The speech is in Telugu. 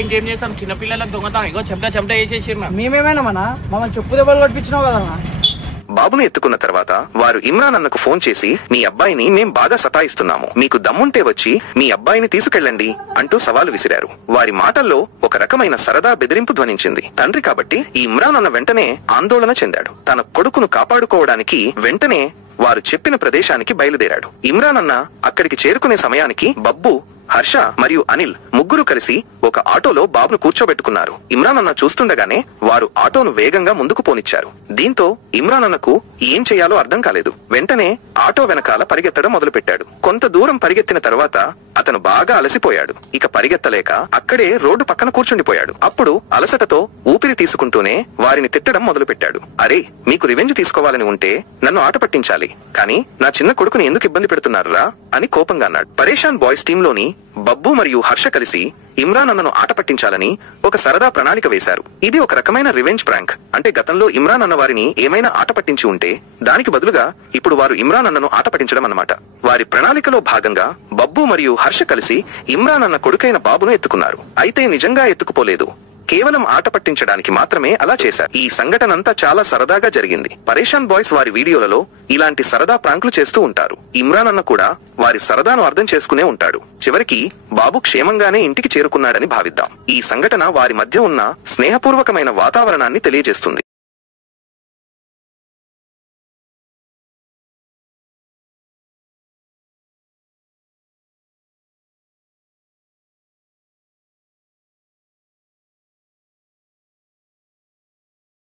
ఇంకేం చేస్తాం, చిన్నపిల్లలకు దొంగతాం ఇగో చెమట వేసేసి మేమేమైనా మమ్మల్ని చెప్పు దెబ్బలు కొట్టించినావు కదా. బాబును ఎత్తుకున్న తర్వాత వారు ఇమ్రాన్ అన్నకు ఫోన్ చేసి, మీ అబ్బాయిని మేం బాగా సతాయిస్తున్నాము, మీకు దమ్ముంటే వచ్చి మీ అబ్బాయిని తీసుకెళ్ళండి అంటూ సవాలు విసిరారు. వారి మాటల్లో ఒక రకమైన సరదా బెదిరింపు ధ్వనించింది. తండ్రి కాబట్టి ఈ ఇమ్రాన్ అన్న వెంటనే ఆందోళన చెందాడు. తన కొడుకును కాపాడుకోవడానికి వెంటనే వారు చెప్పిన ప్రదేశానికి బయలుదేరాడు. ఇమ్రాన్ అన్న అక్కడికి చేరుకునే సమయానికి బబ్బు, హర్ష మరియు అనిల్ ముగ్గురు కలిసి ఒక ఆటోలో బాబును కూర్చోబెట్టుకున్నారు. ఇమ్రాన్ అన్న చూస్తుండగానే వారు ఆటోను వేగంగా ముందుకు పోనిచ్చారు. దీంతో ఇమ్రాన్ అన్నకు ఏం చేయాలో అర్థం కాలేదు. వెంటనే ఆటో వెనకాల పరిగెత్తడం మొదలుపెట్టాడు. కొంత దూరం పరిగెత్తిన తర్వాత అతను బాగా అలసిపోయాడు. ఇక పరిగెత్తలేక అక్కడే రోడ్డు పక్కన కూర్చుండిపోయాడు. అప్పుడు అలసటతో ఊపిరి తీసుకుంటూనే వారిని తిట్టడం మొదలుపెట్టాడు. అరే, మీకు రివెంజ్ తీసుకోవాలని ఉంటే నన్ను ఆట పట్టించాలి, కానీ నా చిన్న కొడుకుని ఎందుకు ఇబ్బంది పెడుతున్నారా అని కోపంగా అన్నాడు. పరేషాన్ బాయ్స్ టీమ్ లోని బబ్బు మరియు హర్ష కలిసి ఇమ్రాన్ అన్నను ఆట పట్టించాలని ఒక సరదా ప్రణాళిక వేశారు. ఇది ఒక రకమైన రివెంజ్ ప్రాంక్. అంటే గతంలో ఇమ్రాన్ అన్న వారిని ఏమైనా ఆట పట్టించి ఉంటే దానికి బదులుగా ఇప్పుడు వారు ఇమ్రాన్ అన్నను ఆట పట్టించడం అన్నమాట. వారి ప్రణాళికలో భాగంగా బబ్బు మరియు హర్ష కలిసి ఇమ్రాన్ అన్న కొడుకైన బాబును ఎత్తుకున్నారు. అయితే నిజంగా ఎత్తుకుపోలేదు, కేవలం ఆట పట్టించడానికి మాత్రమే అలా చేశారు. ఈ సంఘటనంతా చాలా సరదాగా జరిగింది. పరేషాన్ బాయ్స్ వారి వీడియోలలో ఇలాంటి సరదా ప్రాంకులు చేస్తూ ఉంటారు. ఇమ్రాన్ అన్న కూడా వారి సరదాను అర్థం చేసుకునే ఉంటాడు. చివరికి బాబు క్షేమంగానే ఇంటికి చేరుకున్నాడని భావిద్దాం. ఈ సంఘటన వారి మధ్య ఉన్న స్నేహపూర్వకమైన వాతావరణాన్ని తెలియజేస్తుంది.